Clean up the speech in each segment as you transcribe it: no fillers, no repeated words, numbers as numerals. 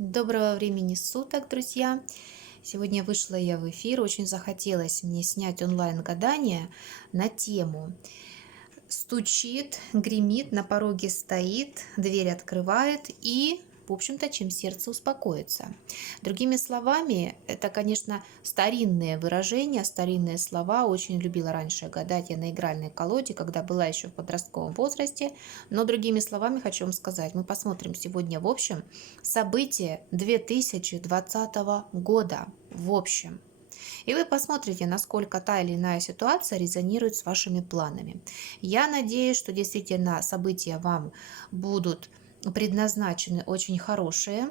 Доброго времени суток, друзья! Сегодня вышла я в эфир. Очень захотелось мне снять онлайн-гадание на тему «Стучит, гремит, на пороге стоит, дверь открывает и, в общем-то, чем сердце успокоится». Другими словами, это, конечно, старинные выражения, старинные слова. Очень любила раньше гадать я на игральной колоде, когда была еще в подростковом возрасте. Но другими словами хочу вам сказать, мы посмотрим сегодня в общем события 2020 года в общем. И вы посмотрите, насколько та или иная ситуация резонирует с вашими планами. Я надеюсь, что действительно события вам будут предназначены очень хорошие.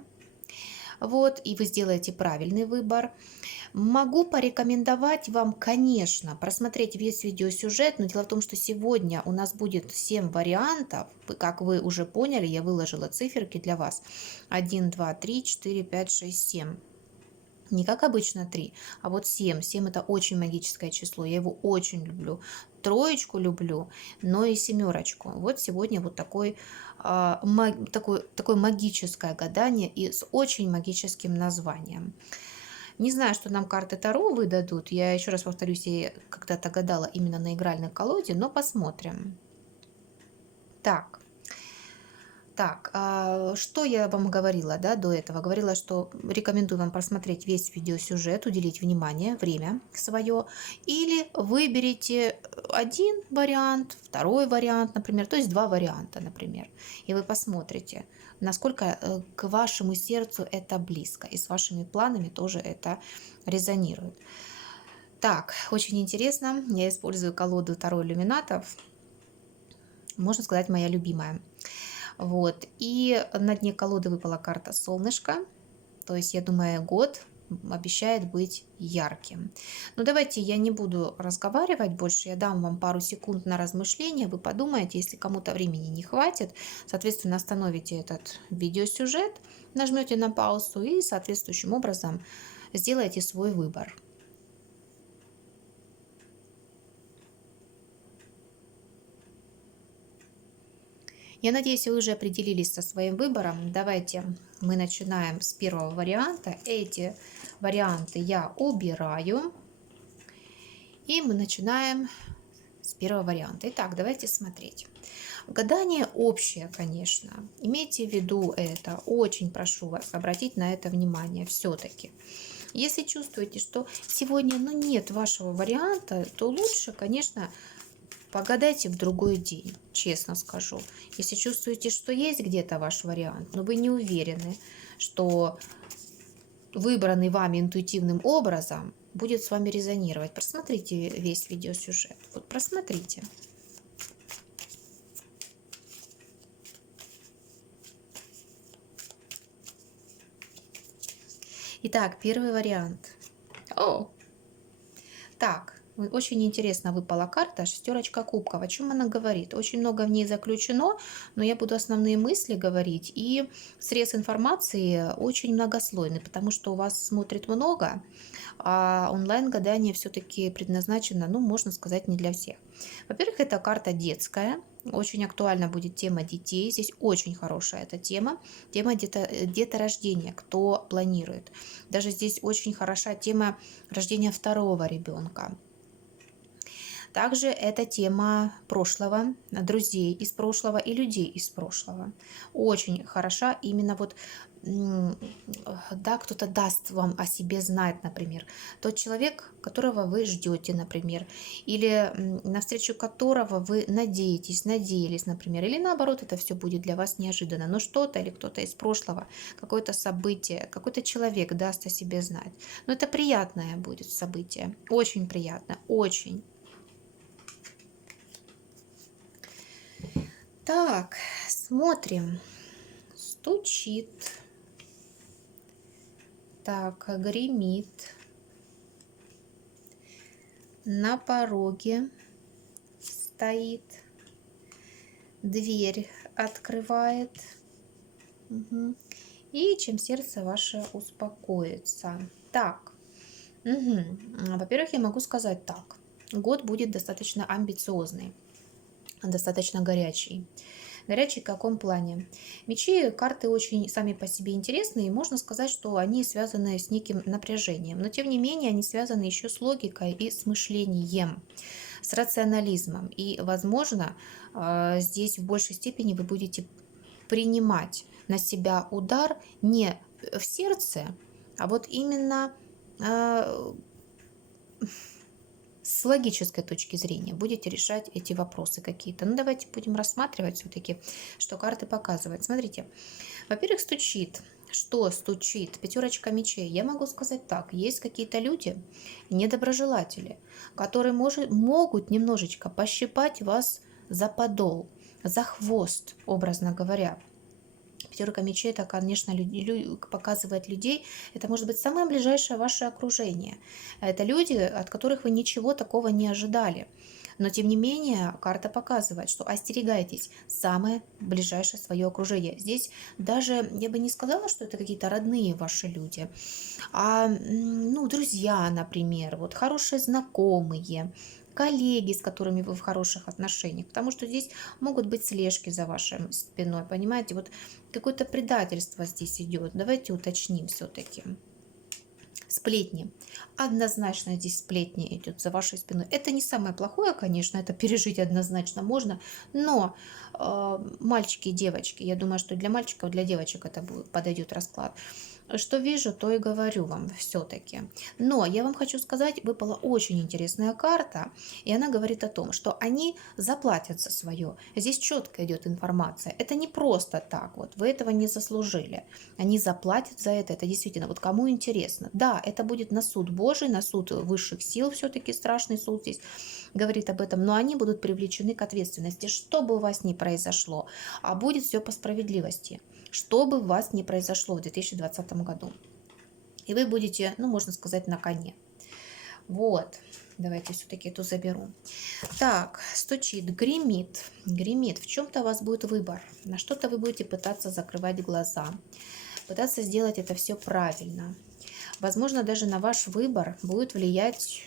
Вот, и вы сделаете правильный выбор. Могу порекомендовать вам, конечно, просмотреть весь видеосюжет, но дело в том, что сегодня у нас будет 7 вариантов. Как вы уже поняли, я выложила циферки для вас. 1, 2, 3, 4, 5, 6, 7. Не как обычно 3, а вот 7. 7 это очень магическое число, я его очень люблю. Троечку люблю, но и семерочку. Вот сегодня вот такое магическое гадание и с очень магическим названием. Не знаю, что нам карты Таро выдадут. Я еще раз повторюсь, я когда-то гадала именно на игральной колоде, но посмотрим. Так. Что я вам говорила, да, до этого? Говорила, что рекомендую вам просмотреть весь видеосюжет, уделить внимание, время свое, или выберите один вариант, второй вариант, например, то есть два варианта, например, и вы посмотрите, насколько к вашему сердцу это близко, и с вашими планами тоже это резонирует. Так, очень интересно, я использую колоду Таро иллюминатов, можно сказать, моя любимая. Вот. И на дне колоды выпала карта солнышко. То есть, я думаю, год обещает быть ярким. Но давайте я не буду разговаривать больше. Я дам вам пару секунд на размышление. Вы подумаете, если кому-то времени не хватит, соответственно, остановите этот видеосюжет, нажмете на паузу и соответствующим образом сделаете свой выбор. Я надеюсь, вы уже определились со своим выбором. Давайте мы начинаем с первого варианта. Эти варианты я убираю. И мы начинаем с первого варианта. Итак, давайте смотреть. Гадание общее, конечно. Имейте в виду это. Очень прошу вас обратить на это внимание все-таки. Если чувствуете, что сегодня нет вашего варианта, то лучше, конечно, погадайте в другой день, честно скажу. Если чувствуете, что есть где-то ваш вариант, но вы не уверены, что выбранный вами интуитивным образом будет с вами резонировать, просмотрите весь видеосюжет. Вот просмотрите. Итак, первый вариант. О! Так, очень интересно выпала карта «Шестерочка кубков». О чем она говорит? Очень много в ней заключено, но я буду основные мысли говорить. И срез информации очень многослойный, потому что у вас смотрит много, а онлайн-гадание все-таки предназначено, ну, можно сказать, не для всех. Во-первых, это карта детская. Очень актуальна будет тема детей. Здесь очень хорошая эта тема. Тема деторождения, кто планирует. Даже здесь очень хороша тема рождения второго ребенка. Также это тема прошлого, друзей из прошлого и людей из прошлого. Очень хороша именно вот, да, кто-то даст вам о себе знать, например. Тот человек, которого вы ждете, например, или навстречу которого вы надеетесь, надеялись, например, или наоборот, это все будет для вас неожиданно. Но что-то или кто-то из прошлого, какое-то событие, какой-то человек даст о себе знать. Но это приятное будет событие, очень приятно, очень. Так, смотрим. Стучит. Так, гремит. На пороге стоит. Дверь открывает. Угу. И чем сердце ваше успокоится. Так, во-первых, я могу сказать так. Год будет достаточно амбициозный, достаточно горячий. Горячий в каком плане? Мечи, карты очень сами по себе интересные, и можно сказать, что они связаны с неким напряжением. Но тем не менее, они связаны еще с логикой и с мышлением, с рационализмом. И, возможно, здесь в большей степени вы будете принимать на себя удар не в сердце, а вот именно с логической точки зрения будете решать эти вопросы какие-то. Ну, давайте будем рассматривать все-таки, что карты показывают. Смотрите, во-первых, стучит. Что стучит? Пятерочка мечей. Я могу сказать так. Есть какие-то люди, недоброжелатели, которые могут немножечко пощипать вас за подол, за хвост, образно говоря. Пятерка мечей, это, конечно, показывает людей. Это может быть самое ближайшее ваше окружение. Это люди, от которых вы ничего такого не ожидали. Но, тем не менее, карта показывает, что остерегайтесь самое ближайшее свое окружение. Здесь даже, я бы не сказала, что это какие-то родные ваши люди, а, ну, друзья, например, вот хорошие знакомые, коллеги, с которыми вы в хороших отношениях, потому что здесь могут быть слежки за вашей спиной, понимаете, вот какое-то предательство здесь идет. Давайте уточним все-таки. Сплетни. Однозначно здесь сплетни идет за вашей спиной. Это не самое плохое, конечно, это пережить однозначно можно, но мальчики и девочки, я думаю, что для мальчиков, для девочек это подойдет расклад. Что вижу, то и говорю вам все-таки. Но я вам хочу сказать, выпала очень интересная карта, и она говорит о том, что они заплатят за свое. Здесь четко идет информация. Это не просто так, вот вы этого не заслужили. Они заплатят за это действительно, вот кому интересно. Да, это будет на суд Божий, на суд высших сил, все-таки страшный суд здесь говорит об этом, но они будут привлечены к ответственности, что бы у вас ни произошло, а будет все по справедливости. Что бы у вас ни произошло в 2020 году. И вы будете, ну, можно сказать, на коне. Вот. Давайте все-таки эту заберу. Так, стучит, гремит. Гремит. В чем-то у вас будет выбор. На что-то вы будете пытаться закрывать глаза. Пытаться сделать это все правильно. Возможно, даже на ваш выбор будут влиять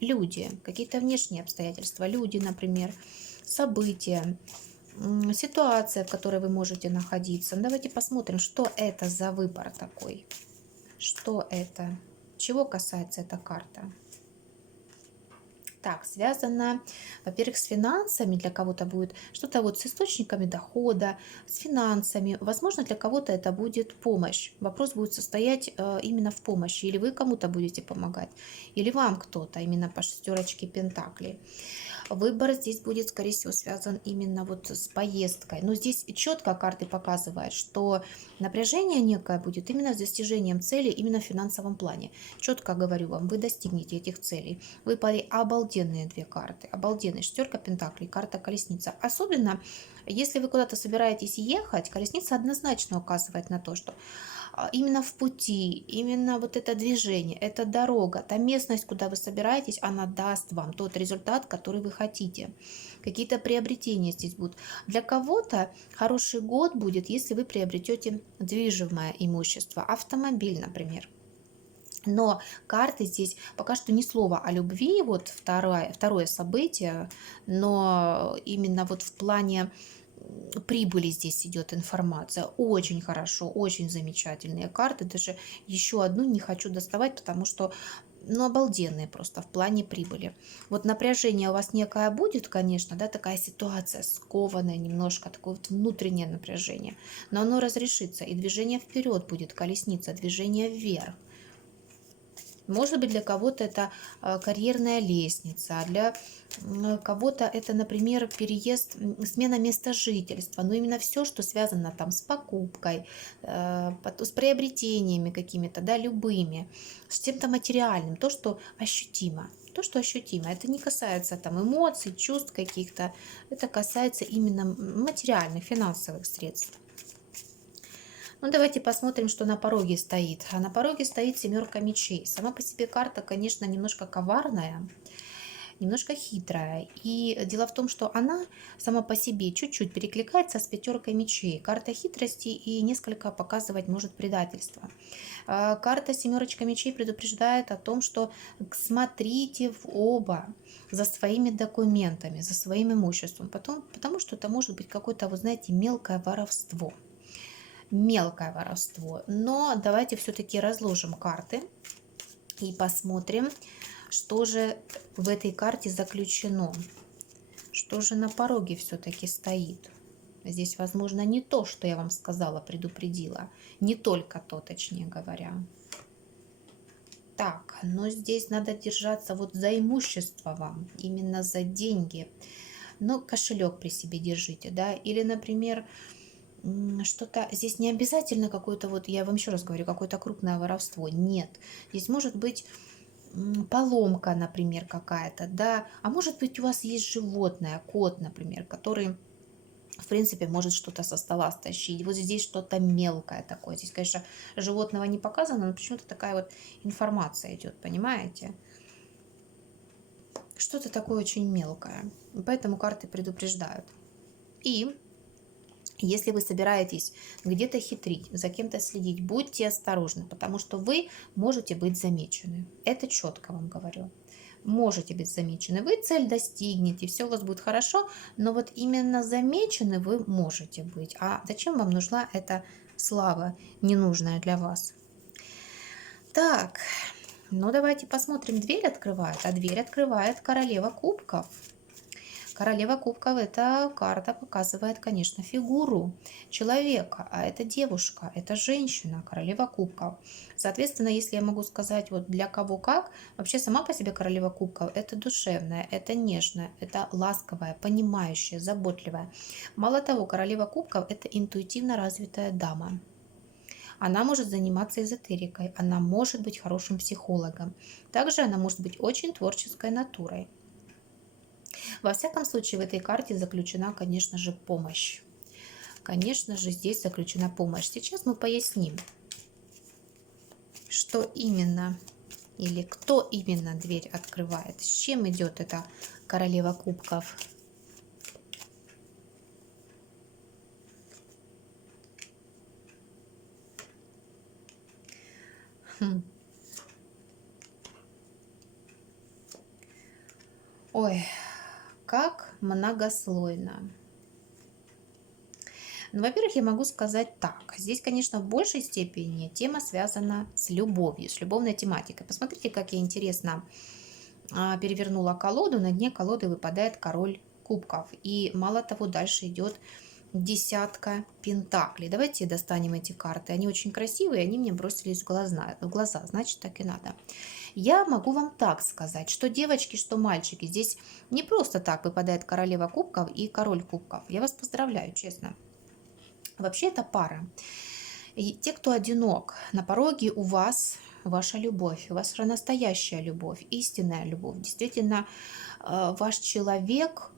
люди. Какие-то внешние обстоятельства. Люди, например, события. Ситуация, в которой вы можете находиться. Давайте посмотрим, что это за выбор такой. Что это? Чего касается эта карта? Так, связано, во-первых, с финансами, для кого-то будет что-то вот с источниками дохода, с финансами. Возможно, для кого-то это будет помощь. Вопрос будет состоять именно в помощи. Или вы кому-то будете помогать, или вам кто-то, именно по шестерочке пентаклей. Выбор здесь будет, скорее всего, связан именно вот с поездкой. Но здесь четко карты показывают, что напряжение некое будет именно с достижением цели, именно в финансовом плане. Четко говорю вам, вы достигнете этих целей. Выпали обалденные две карты. Обалденные. Шестерка пентаклей, карта колесница. Особенно, если вы куда-то собираетесь ехать, колесница однозначно указывает на то, что именно в пути, именно вот это движение, эта дорога, та местность, куда вы собираетесь, она даст вам тот результат, который вы хотите. Какие-то приобретения здесь будут. Для кого-то хороший год будет, если вы приобретете движимое имущество, автомобиль, например. Но карты здесь пока что ни слова о любви, вот второе событие, но именно вот в плане прибыли здесь идет информация. Очень хорошо, очень замечательные карты. Даже еще одну не хочу доставать, потому что ну, обалденные просто в плане прибыли. Вот напряжение у вас некое будет, конечно, да, такая ситуация скованная немножко, такое вот внутреннее напряжение. Но оно разрешится, и движение вперед будет, колесница, движение вверх. Может быть, для кого-то это карьерная лестница, а для кого-то это, например, переезд, смена места жительства. Но именно все, что связано там с покупкой, с приобретениями какими-то, да, любыми, с чем-то материальным, то, что ощутимо. То, что ощутимо. Это не касается там эмоций, чувств каких-то. Это касается именно материальных, финансовых средств. Ну, давайте посмотрим, что на пороге стоит. А на пороге стоит семерка мечей. Сама по себе карта, конечно, немножко коварная. немножко хитрая. И дело в том, что она сама по себе чуть-чуть перекликается с пятеркой мечей. Карта хитрости и несколько показывать может предательство. Карта семерочка мечей предупреждает о том, что смотрите в оба за своими документами, за своим имуществом, потому что это может быть какое-то, вы знаете, мелкое воровство. Мелкое воровство. Но давайте все-таки разложим карты и посмотрим, что же в этой карте заключено. Что же на пороге все-таки стоит. Здесь, возможно, не то, что я вам сказала, предупредила. Не только то, точнее говоря. Так, но здесь надо держаться вот за имущество вам, именно за деньги. Но кошелек при себе держите, да. Или, например, что-то здесь не обязательно какое-то, вот я вам еще раз говорю, какое-то крупное воровство. Нет. Здесь может быть поломка, например, какая-то, да. А может быть у вас есть животное, кот, например, который, в принципе, может что-то со стола стащить. Вот здесь что-то мелкое такое. Здесь, конечно, животного не показано, но почему-то такая вот информация идет, понимаете? Что-то такое очень мелкое. Поэтому карты предупреждают. И если вы собираетесь где-то хитрить, за кем-то следить, будьте осторожны, потому что вы можете быть замечены. Это четко вам говорю. Можете быть замечены. Вы цель достигнете, все у вас будет хорошо, но вот именно замечены вы можете быть. А зачем вам нужна эта слава, ненужная для вас? Так, ну давайте посмотрим. Дверь открывает, а дверь открывает королева кубков. Королева кубков — это карта показывает, конечно, фигуру человека, а это девушка, это женщина, королева кубков. Соответственно, если я могу сказать, вот для кого как, вообще сама по себе королева кубков — это душевная, это нежная, это ласковая, понимающая, заботливая. Мало того, королева кубков — это интуитивно развитая дама. Она может заниматься эзотерикой, она может быть хорошим психологом. Также она может быть очень творческой натурой. Во всяком случае, в этой карте заключена, конечно же, помощь. Конечно же, здесь заключена помощь. Сейчас мы поясним, что именно или кто именно дверь открывает, с чем идет эта королева кубков. Ой, как многослойно. Ну, во-первых, я могу сказать так. Здесь, конечно, в большей степени тема связана с любовью, с любовной тематикой. Посмотрите, как я интересно перевернула колоду. На дне колоды выпадает король кубков. И мало того, дальше идет десятка пентаклей. Давайте достанем эти карты. Они очень красивые, они мне бросились в глаза. Значит, так и надо. Я могу вам так сказать, что девочки, что мальчики, здесь не просто так выпадает королева кубков и король кубков. Я вас поздравляю, честно. Вообще это пара. И те, кто одинок, на пороге у вас ваша любовь, ваша настоящая любовь, истинная любовь. Действительно, ваш человек,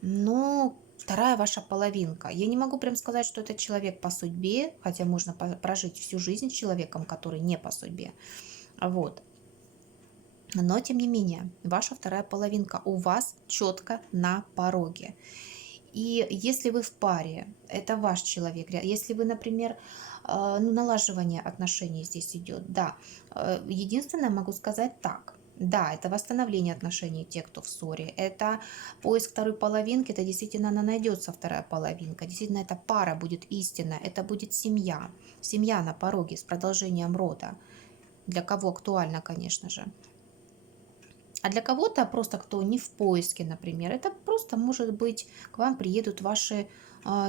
но вторая ваша половинка. Я не могу прям сказать, что это человек по судьбе, хотя можно прожить всю жизнь с человеком, который не по судьбе. Вот. Но, тем не менее, ваша вторая половинка у вас четко на пороге. И если вы в паре, это ваш человек. Если вы, например, ну, налаживание отношений здесь идет, да. Единственное, могу сказать так. Да, это восстановление отношений тех, кто в ссоре. Это поиск второй половинки, это действительно она найдется, вторая половинка. Действительно, эта пара будет истинная, это будет семья. Семья на пороге с продолжением рода. Для кого актуально, конечно же. А для кого-то, просто кто не в поиске, например, это просто может быть к вам приедут ваши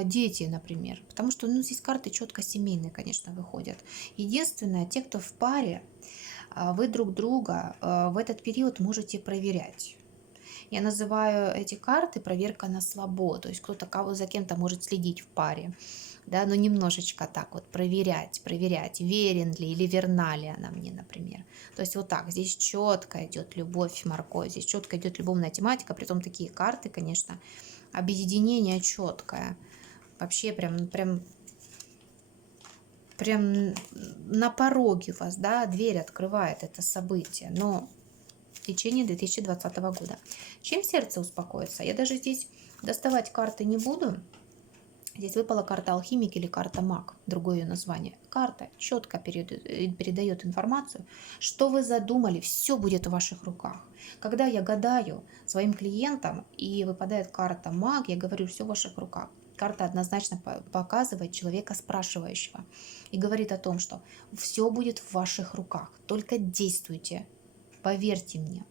дети, например. Потому что ну, здесь карты четко семейные, конечно, выходят. Единственное, те, кто в паре, вы друг друга в этот период можете проверять. Я называю эти карты проверка на слабо. То есть кто-то за кем-то может следить в паре. Да, но немножечко так вот проверять, верен ли или верна ли она мне, например. То есть вот так, здесь четко идет любовь, морковь, здесь четко идет любовная тематика, притом такие карты, конечно, объединение четкое. Вообще прям на пороге вас, да, дверь открывает это событие. Но в течение 2020 года. Чем сердце успокоится? Я даже здесь доставать карты не буду. Здесь выпала карта алхимик или карта маг, другое ее название. Карта четко передает информацию, что вы задумали, все будет в ваших руках. Когда я гадаю своим клиентам и выпадает карта маг, я говорю, все в ваших руках. Карта однозначно показывает человека спрашивающего и говорит о том, что все будет в ваших руках, только действуйте, поверьте мне,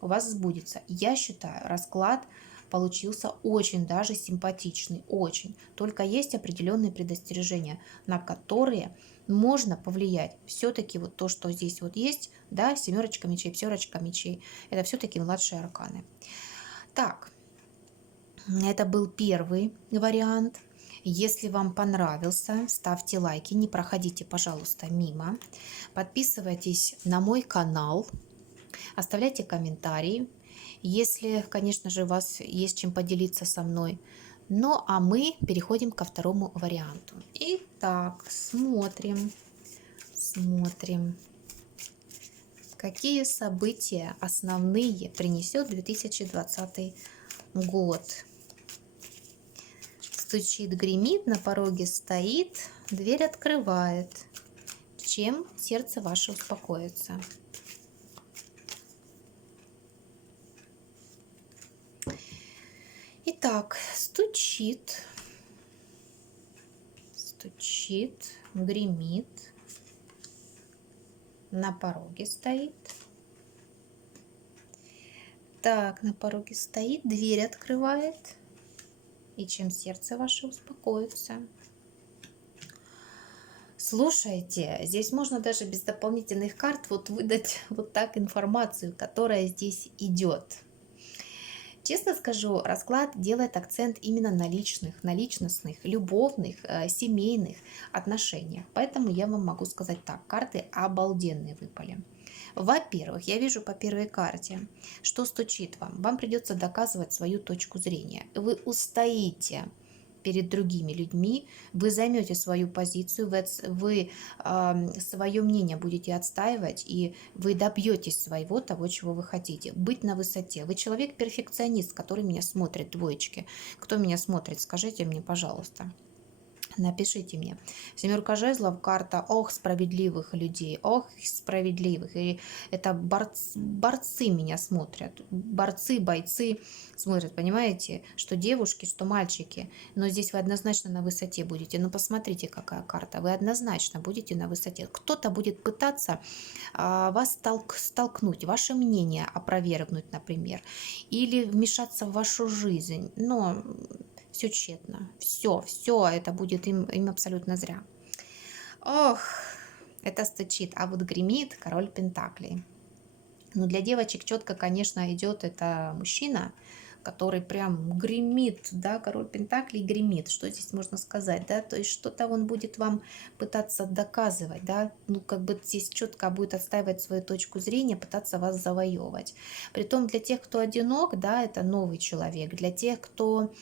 у вас сбудется. Я считаю, расклад получился очень даже симпатичный, очень. Только есть определенные предостережения, на которые можно повлиять. Все-таки вот то, что здесь вот есть, да, семерочка мечей, пятерочка мечей, это все-таки младшие арканы. Так, это был первый вариант. Если вам понравился, ставьте лайки, не проходите, пожалуйста, мимо. Подписывайтесь на мой канал, оставляйте комментарии, если, конечно же, у вас есть чем поделиться со мной. Ну, а мы переходим ко второму варианту. Итак, смотрим, какие события основные принесет 2020 год. Стучит, гремит, на пороге стоит, дверь открывает. Чем сердце ваше успокоится? Итак, стучит, гремит, на пороге стоит. Так, на пороге стоит, дверь открывает. И чем сердце ваше успокоится? Слушайте, здесь можно даже без дополнительных карт вот выдать вот так информацию, которая здесь идет. Честно скажу, расклад делает акцент именно на личностных, любовных, семейных отношениях. Поэтому я вам могу сказать так, карты обалденные выпали. Во-первых, я вижу по первой карте, что стучит вам. Вам придется доказывать свою точку зрения. Вы устоите перед другими людьми, вы займете свою позицию, вы свое мнение будете отстаивать, и вы добьетесь своего, того, чего вы хотите. Быть на высоте. Вы человек-перфекционист, который меня смотрит, двоечки. Кто меня смотрит, скажите мне, пожалуйста. Напишите мне. Семерка жезлов, карта ох, справедливых людей, ох, справедливых. И это борцы меня смотрят, бойцы смотрят, понимаете, что девушки, что мальчики. Но здесь вы однозначно на высоте будете. Но посмотрите, какая карта. Вы однозначно будете на высоте. Кто-то будет пытаться вас столкнуть, ваше мнение опровергнуть, например, или вмешаться в вашу жизнь. Но все тщетно, все это будет им абсолютно зря. Ох, это стучит, а вот гремит король пентаклей. Ну, для девочек четко, конечно, идет это мужчина, который прям гремит, да, король пентаклей гремит. Что здесь можно сказать, да, то есть что-то он будет вам пытаться доказывать, да, ну, как бы здесь четко будет отстаивать свою точку зрения, пытаться вас завоевывать. Притом для тех, кто одинок, да, это новый человек, для тех, кто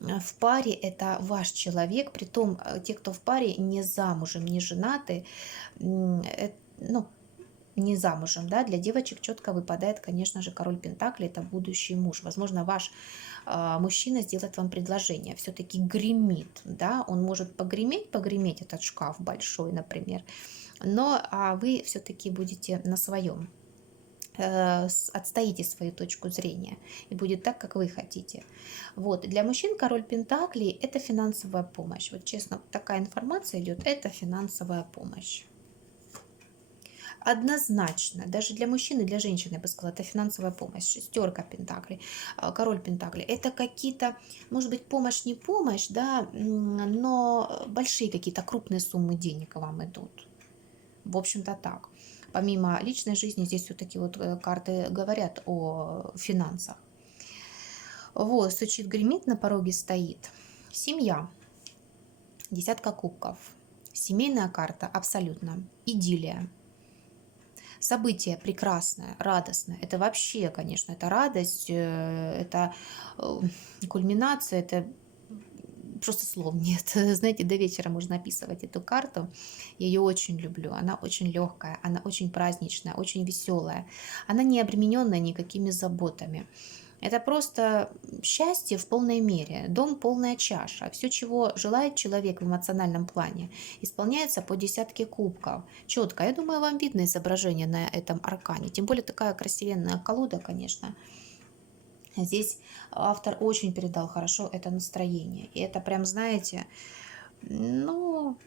в паре, это ваш человек, притом те, кто в паре не замужем, не женаты, ну, не замужем, да, для девочек четко выпадает, конечно же, король пентаклей, это будущий муж. Возможно, ваш мужчина сделает вам предложение, все-таки гремит, да, он может погреметь этот шкаф большой, например, но вы все-таки будете на своем, отстоите свою точку зрения, и будет так, как вы хотите. Вот. Для мужчин король пентаклей – это финансовая помощь. Вот честно, такая информация идет, это финансовая помощь. Однозначно, даже для мужчин и для женщин, я бы сказала, это финансовая помощь. Шестерка пентаклей, король пентаклей. Это какие-то, может быть, помощь, не помощь, да, но большие какие-то крупные суммы денег вам идут. В общем-то так. Помимо личной жизни, здесь все-таки вот карты говорят о финансах. Вот, стучит, гремит, на пороге стоит. Семья. Десятка кубков. Семейная карта абсолютно. Идиллия. Событие прекрасное, радостное. Это вообще, конечно, это радость, это кульминация, это просто слов нет. Знаете, до вечера можно описывать эту карту. Я ее очень люблю. Она очень легкая, она очень праздничная, очень веселая. Она не обремененная никакими заботами. Это просто счастье в полной мере, дом полная чаша. Все, чего желает человек в эмоциональном плане, исполняется по десятке кубков. Четко. Я думаю, вам видно изображение на этом аркане. Тем более такая красивенная колода, конечно. Здесь автор очень передал хорошо это настроение. И это прям, знаете, ну,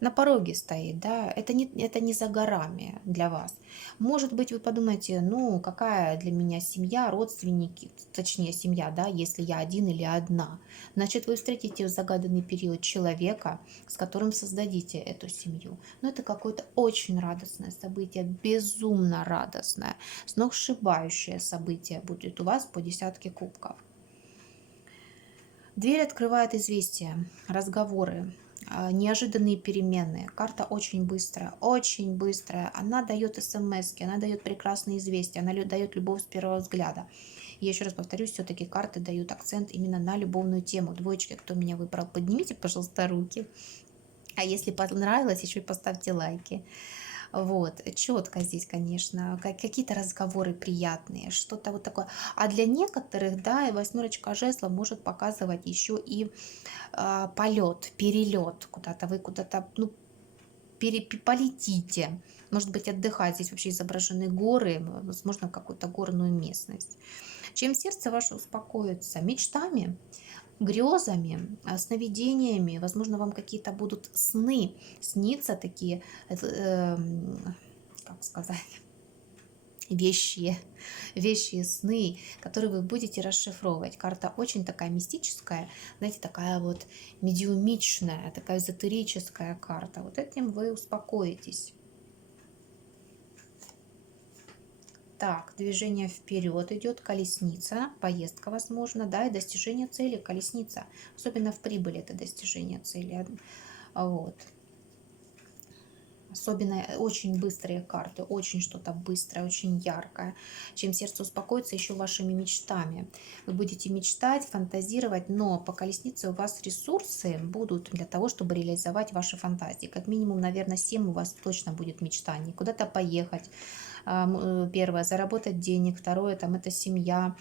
на пороге стоит, да, это не за горами для вас. Может быть, вы подумаете, ну, какая для меня семья, родственники, точнее, семья, да, если я один или одна. Значит, вы встретите в загаданный период человека, с которым создадите эту семью. Но это какое-то очень радостное событие, безумно радостное, сногсшибающее событие будет у вас по десятке кубков. Дверь открывает известия, разговоры, неожиданные перемены. Карта очень быстрая, очень быстрая. Она дает смс, она дает прекрасные известия, она дает любовь с первого взгляда. Я еще раз повторюсь, все-таки карты дают акцент именно на любовную тему. Двоечки, кто меня выбрал, поднимите, пожалуйста, руки. А если понравилось, еще и поставьте лайки. Вот, четко здесь, конечно, какие-то разговоры приятные, что-то вот такое. А для некоторых, да, и восьмерочка жезлов может показывать еще и полет, перелет куда-то, вы куда-то, ну, полетите. Может быть, отдыхать. Здесь вообще изображены горы, возможно, какую-то горную местность. Чем сердце ваше успокоится? Мечтами, грезами, сновидениями. Возможно, вам какие-то будут сны сниться, такие, как сказать, вещи, сны, которые вы будете расшифровывать. Карта очень такая мистическая, знаете, такая вот медиумичная, такая эзотерическая карта. Вот этим вы успокоитесь. Так, движение вперед идет, колесница, поездка, возможно, да, и достижение цели, колесница. Особенно в прибыли это достижение цели. Вот. Особенно очень быстрые карты, очень что-то быстрое, очень яркое. Чем сердце успокоится еще вашими мечтами. Вы будете мечтать, фантазировать, но по колеснице у вас ресурсы будут для того, чтобы реализовать ваши фантазии. Как минимум, наверное, 7 у вас точно будет мечтаний. Куда-то поехать. Первое, заработать денег. Второе, там, это семья.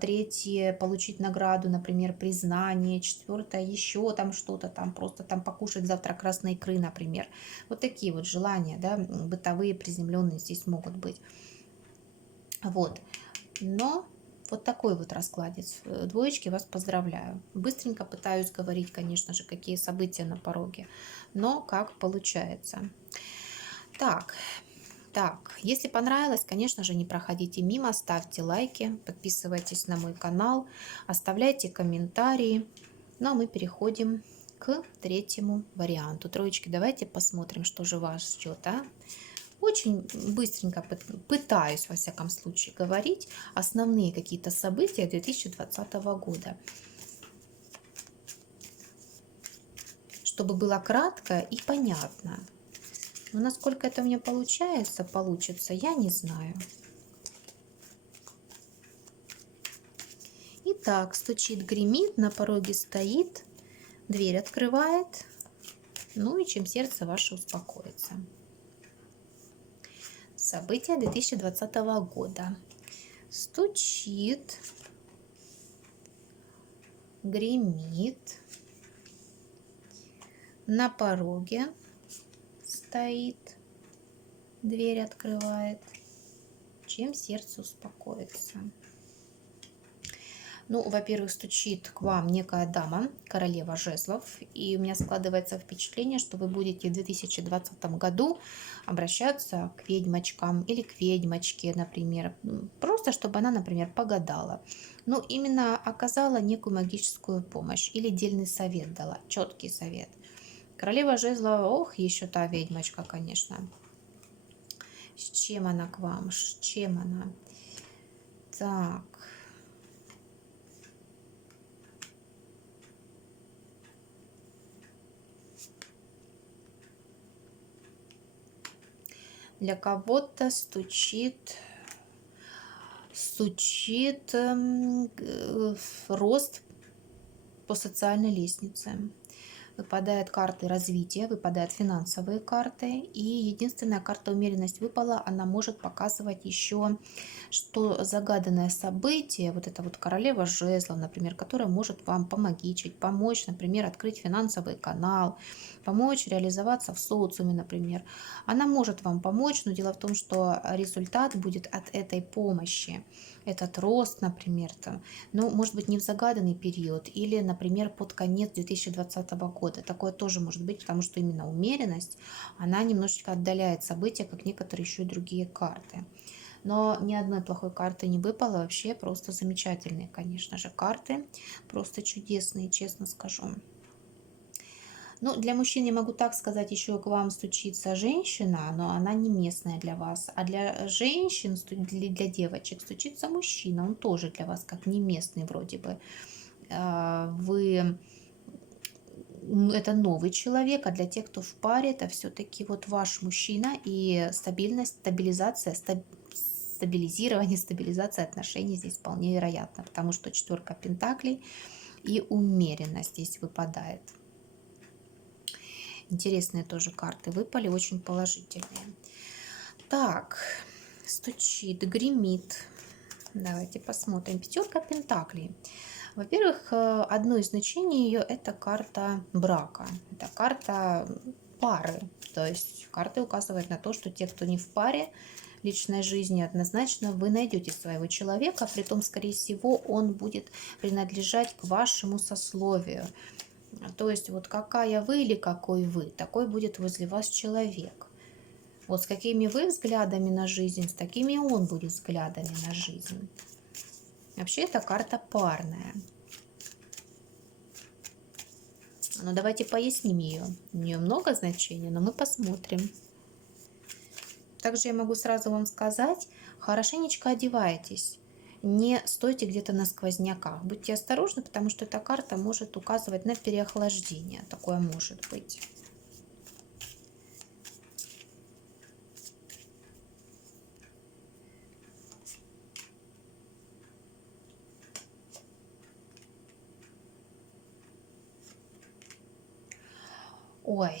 Третье, получить награду, например, признание. Четвертое, еще там что-то, там просто там покушать завтра красной икры, например. Вот такие вот желания, да, бытовые, приземленные здесь могут быть. Вот, но вот такой вот раскладец. Двоечки, вас поздравляю. Быстренько пытаюсь говорить, конечно же, какие события на пороге, но как получается. Так, если понравилось, конечно же, не проходите мимо, ставьте лайки, подписывайтесь на мой канал, оставляйте комментарии. Ну а мы переходим к третьему варианту. Троечки, давайте посмотрим, что же вас ждет. Очень быстренько пытаюсь, во всяком случае, говорить основные какие-то события 2020 года. Чтобы было кратко и понятно. Но насколько это у меня получится, я не знаю. Итак, стучит, гремит, на пороге стоит, дверь открывает, ну и чем сердце ваше успокоится. События 2020 года. Стучит, гремит, на пороге стоит, дверь открывает, чем сердце успокоится. Ну, во-первых, стучит к вам некая дама, королева жезлов, и у меня складывается впечатление, что вы будете в 2020 году обращаться к ведьмочкам или к ведьмочке, например, просто чтобы она, например, погадала. Ну, именно оказала некую магическую помощь или дельный совет дала, четкий совет. Королева жезлов, ох, еще та ведьмочка, конечно. С чем она к вам? С чем она? Так. Для кого-то стучит рост по социальной лестнице. Выпадают карты развития, выпадают финансовые карты. И единственная карта умеренность выпала, она может показывать еще, что загаданное событие, вот это вот королева жезлов, например, которая может вам помогичить, помочь, например, открыть финансовый канал, помочь реализоваться в социуме, например. Она может вам помочь, но дело в том, что результат будет от этой помощи. Этот рост, например, там, ну, может быть, не в загаданный период или, например, под конец 2020 года. Такое тоже может быть, потому что именно умеренность, она немножечко отдаляет события, как некоторые еще и другие карты. Но ни одной плохой карты не выпало, вообще просто замечательные, конечно же, карты, просто чудесные, честно скажу. Ну, для мужчин я могу так сказать, еще к вам стучится женщина, но она не местная для вас. А для женщин, для девочек стучится мужчина, он тоже для вас как не местный вроде бы. Вы это новый человек, а для тех, кто в паре, это все-таки вот ваш мужчина, и стабильность, стабилизирование, стабилизация отношений здесь вполне вероятно, потому что четверка пентаклей и умеренность здесь выпадает. Интересные тоже карты выпали, очень положительные. Так, стучит, гремит. Давайте посмотрим. Пятерка пентаклей. Во-первых, одно из значений ее это карта брака. Это карта пары. То есть карты указывают на то, что те, кто не в паре, личной жизни, однозначно вы найдете своего человека, притом, скорее всего, он будет принадлежать к вашему сословию. То есть вот какая вы или какой вы, такой будет возле вас человек. Вот с какими вы взглядами на жизнь, с такими он будет взглядами на жизнь. Вообще это карта парная. Но давайте поясним ее. У нее много значений, но мы посмотрим. Также я могу сразу вам сказать, хорошенечко одевайтесь. Не стойте где-то на сквозняках. Будьте осторожны, потому что эта карта может указывать на переохлаждение. Такое может быть. Ой,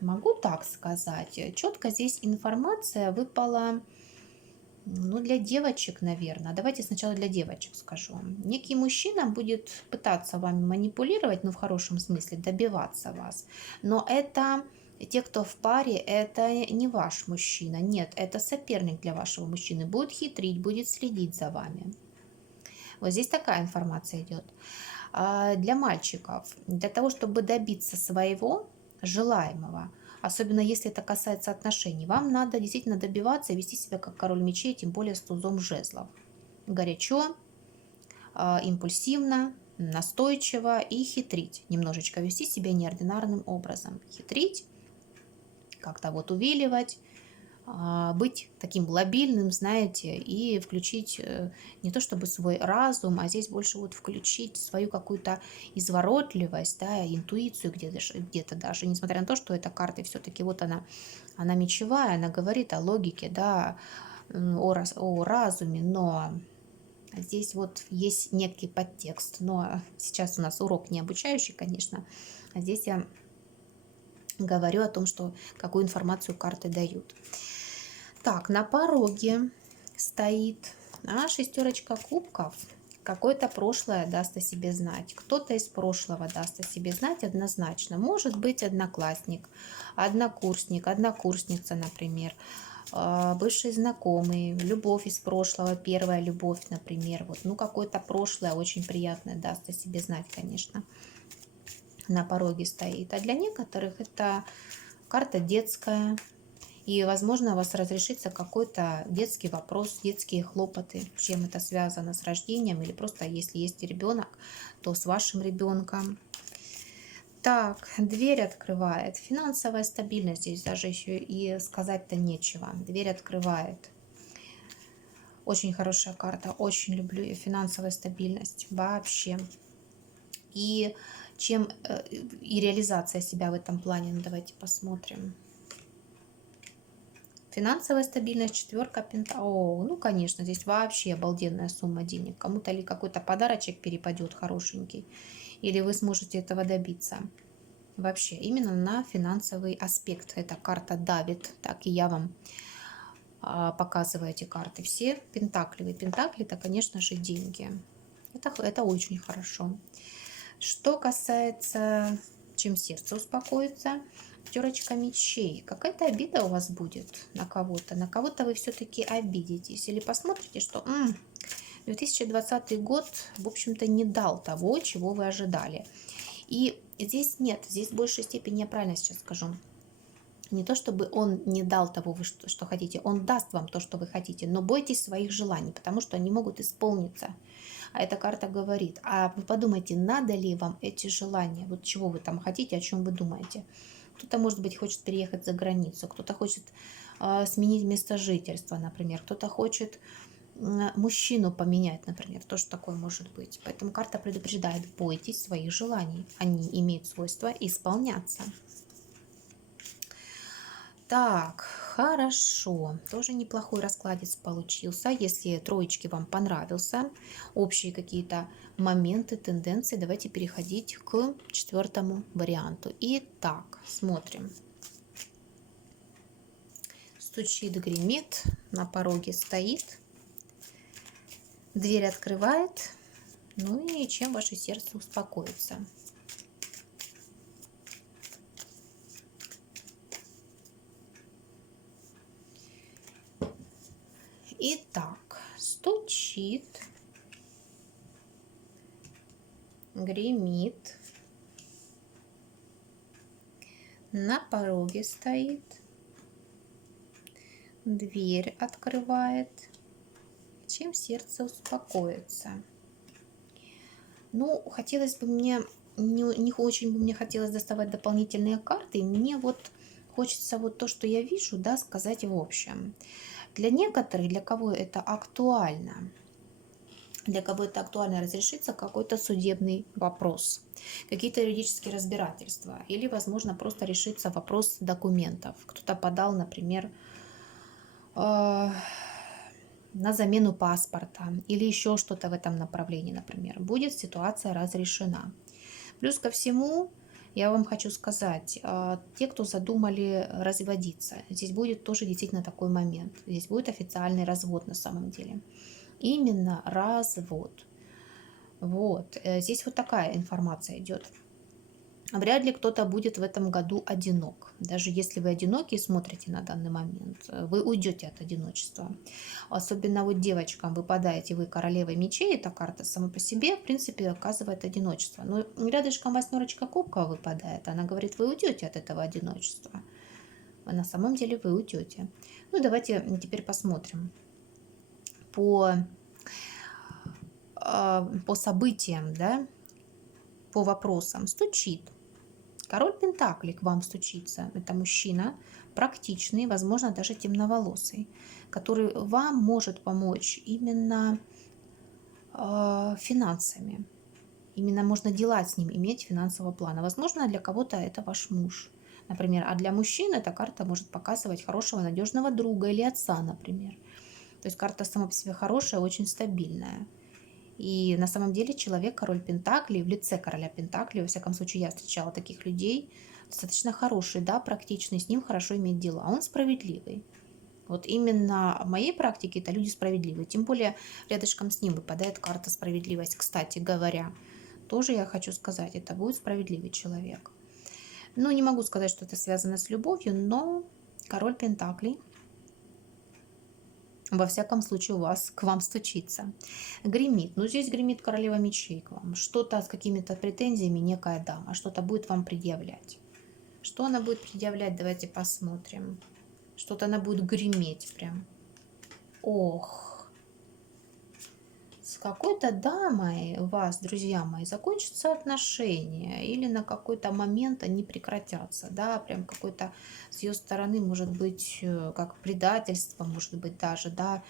могу так сказать. Четко здесь информация выпала, ну, для девочек, наверное. Давайте сначала для девочек скажу. Некий мужчина будет пытаться вами манипулировать, ну, в хорошем смысле, добиваться вас. Но это те, кто в паре, это не ваш мужчина. Нет, это соперник для вашего мужчины. Будет хитрить, будет следить за вами. Вот здесь такая информация идет. Для мальчиков, для того, чтобы добиться своего желаемого, особенно если это касается отношений, вам надо действительно добиваться и вести себя как король мечей, тем более с тузом жезлов. Горячо, импульсивно, настойчиво и хитрить. Немножечко вести себя неординарным образом. Хитрить, как-то вот увиливать, быть таким лобильным, знаете, и включить не то чтобы свой разум, а здесь больше вот включить свою какую-то изворотливость, да, интуицию где-то даже, несмотря на то, что эта карта все-таки вот она мечевая, она говорит о логике, да, о разуме, но здесь вот есть некий подтекст. Но сейчас у нас урок не обучающий, конечно, а здесь я говорю о том, что какую информацию карты дают. Так, на пороге стоит шестерочка кубков. Какое-то прошлое даст о себе знать. Кто-то из прошлого даст о себе знать однозначно. Может быть одноклассник, однокурсник, однокурсница, например, бывший знакомый, любовь из прошлого, первая любовь, например. Вот, ну, какое-то прошлое очень приятное даст о себе знать, конечно. На пороге стоит. А для некоторых это карта детская. И, возможно, у вас разрешится какой-то детский вопрос, детские хлопоты, с чем это связано, с рождением или просто если есть ребенок, то с вашим ребенком. Так, дверь открывает. Финансовая стабильность, здесь даже еще и сказать-то нечего. Дверь открывает. Очень хорошая карта, очень люблю ее. Финансовая стабильность вообще. И реализация себя в этом плане. Ну, давайте посмотрим. Финансовая стабильность, четверка пентаклей. О, ну, конечно, здесь вообще обалденная сумма денег. Кому-то ли какой-то подарочек перепадет хорошенький, или вы сможете этого добиться. Вообще, именно на финансовый аспект эта карта давит. Так и я вам показываю эти карты. Все пентакли. Пентакли, это, конечно же, деньги. Это очень хорошо. Что касается, чем сердце успокоится, пятерочка мечей. Какая-то обида у вас будет на кого-то. На кого-то вы все-таки обидитесь. Или посмотрите, что 2020 год, в общем-то, не дал того, чего вы ожидали. И здесь нет, здесь в большей степени, я правильно сейчас скажу, не то чтобы он не дал того, что хотите, он даст вам то, что вы хотите, но бойтесь своих желаний, потому что они могут исполниться. А эта карта говорит, а вы подумайте, надо ли вам эти желания, вот чего вы там хотите, о чем вы думаете. Кто-то, может быть, хочет переехать за границу, кто-то хочет сменить место жительства, например, кто-то хочет мужчину поменять, например, тоже такое может быть. Поэтому карта предупреждает, бойтесь своих желаний, они имеют свойство исполняться. Так, хорошо. Тоже неплохой раскладец получился. Если троечки вам понравился, общие какие-то моменты, тенденции, давайте переходить к четвертому варианту. Итак, смотрим. Стучит, гремит, на пороге стоит, дверь открывает. Ну и чем ваше сердце успокоится? Итак, стучит, гремит, на пороге стоит, дверь открывает. Чем сердце успокоится? Ну, хотелось бы мне, не очень бы мне хотелось доставать дополнительные карты. Мне вот хочется вот то, что я вижу, да, сказать в общем. Для некоторых, для кого это актуально, разрешится какой-то судебный вопрос, какие-то юридические разбирательства, или, возможно, просто решится вопрос документов. Кто-то подал, например, на замену паспорта или еще что-то в этом направлении, например. Будет ситуация разрешена. Плюс ко всему, я вам хочу сказать, те, кто задумали разводиться, здесь будет тоже действительно такой момент. Здесь будет официальный развод на самом деле. Именно развод. Вот. Здесь вот такая информация идет. Вряд ли кто-то будет в этом году одинок. Даже если вы одиноки и смотрите на данный момент, вы уйдете от одиночества. Особенно вот девочкам выпадаете вы королевой мечей, эта карта сама по себе, в принципе, оказывает одиночество. Но рядышком восьмерочка кубков выпадает, она говорит, вы уйдете от этого одиночества. На самом деле вы уйдете. Ну, давайте теперь посмотрим по событиям, да, по вопросам. Стучит. Король Пентаклей к вам стучится. Это мужчина, практичный, возможно, даже темноволосый, который вам может помочь именно финансами. Именно можно дела с ним иметь финансового плана. Возможно, для кого-то это ваш муж, например. А для мужчин эта карта может показывать хорошего, надежного друга или отца, например. То есть карта сама по себе хорошая, очень стабильная. И на самом деле человек, король Пентаклей, в лице короля Пентаклей, во всяком случае я встречала таких людей, достаточно хороший, да, практичный, с ним хорошо иметь дела. Он справедливый. Вот именно в моей практике это люди справедливые. Тем более рядышком с ним выпадает карта справедливость. Кстати говоря, тоже я хочу сказать, это будет справедливый человек. Ну, не могу сказать, что это связано с любовью, но король Пентаклей во всяком случае у вас к вам стучится. Гремит. Ну, здесь гремит королева мечей к вам. Что-то с какими-то претензиями некая дама. Что-то будет вам предъявлять. Что она будет предъявлять, давайте посмотрим. Что-то она будет греметь прям. Ох. С какой-то дамой у вас, друзья мои, закончатся отношения. Или на какой-то момент они прекратятся. Да, прям какой-то с ее стороны может быть как предательство, может быть даже, да.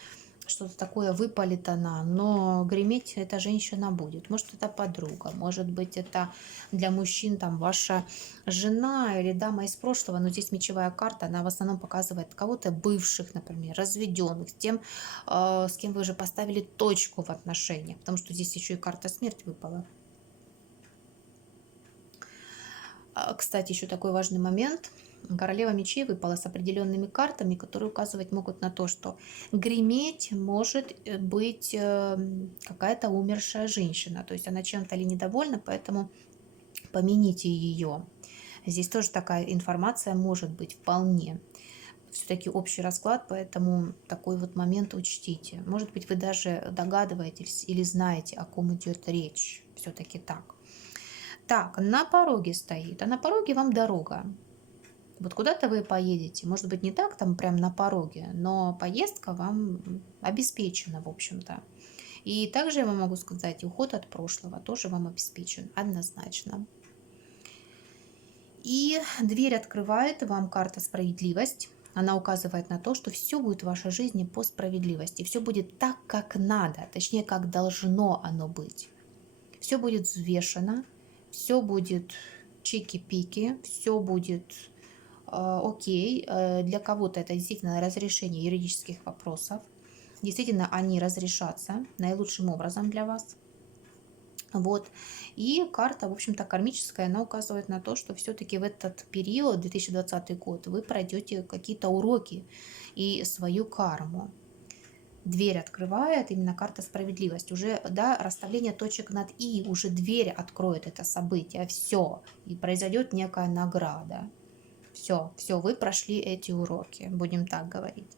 что-то такое выпалит она, но греметь эта женщина будет. Может, это подруга, может быть, это для мужчин там ваша жена или дама из прошлого, но здесь мечевая карта, она в основном показывает кого-то бывших, например, разведенных, с тем, с кем вы уже поставили точку в отношениях, потому что здесь еще и карта смерть выпала. Кстати, еще такой важный момент. Королева мечей выпала с определенными картами, которые указывать могут на то, что греметь может быть какая-то умершая женщина. То есть она чем-то ли недовольна, поэтому помяните ее. Здесь тоже такая информация может быть вполне. Все-таки общий расклад, поэтому такой вот момент учтите. Может быть, вы даже догадываетесь или знаете, о ком идет речь. Все-таки так. Так, на пороге стоит, а на пороге вам дорога. Вот куда-то вы поедете, может быть, не так там прям на пороге, но поездка вам обеспечена, в общем-то. И также я вам могу сказать, уход от прошлого тоже вам обеспечен, однозначно. И дверь открывает вам карта справедливость. Она указывает на то, что все будет в вашей жизни по справедливости. Все будет так, как надо, точнее, как должно оно быть. Все будет взвешено, все будет чики-пики, все будет окей. Для кого-то это действительно разрешение юридических вопросов. Действительно, они разрешатся наилучшим образом для вас. Вот. И карта, в общем-то, кармическая, она указывает на то, что все-таки в этот период, 2020 год, вы пройдете какие-то уроки и свою карму. Дверь открывает именно карта справедливости. Уже, да, расставление точек над «и», уже дверь откроет это событие, все, и произойдет некая награда. Все, вы прошли эти уроки, будем так говорить.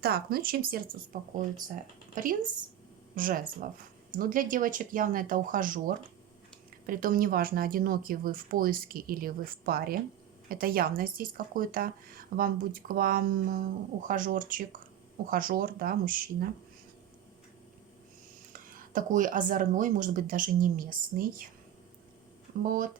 Так, ну и чем сердце успокоится? Принц жезлов. Ну, для девочек явно это ухажер. Притом неважно, одиноки вы в поиске или вы в паре. Это явно здесь какой-то вам будет к вам ухажерчик. Ухажер, да, мужчина. Такой озорной, может быть, даже не местный. Вот.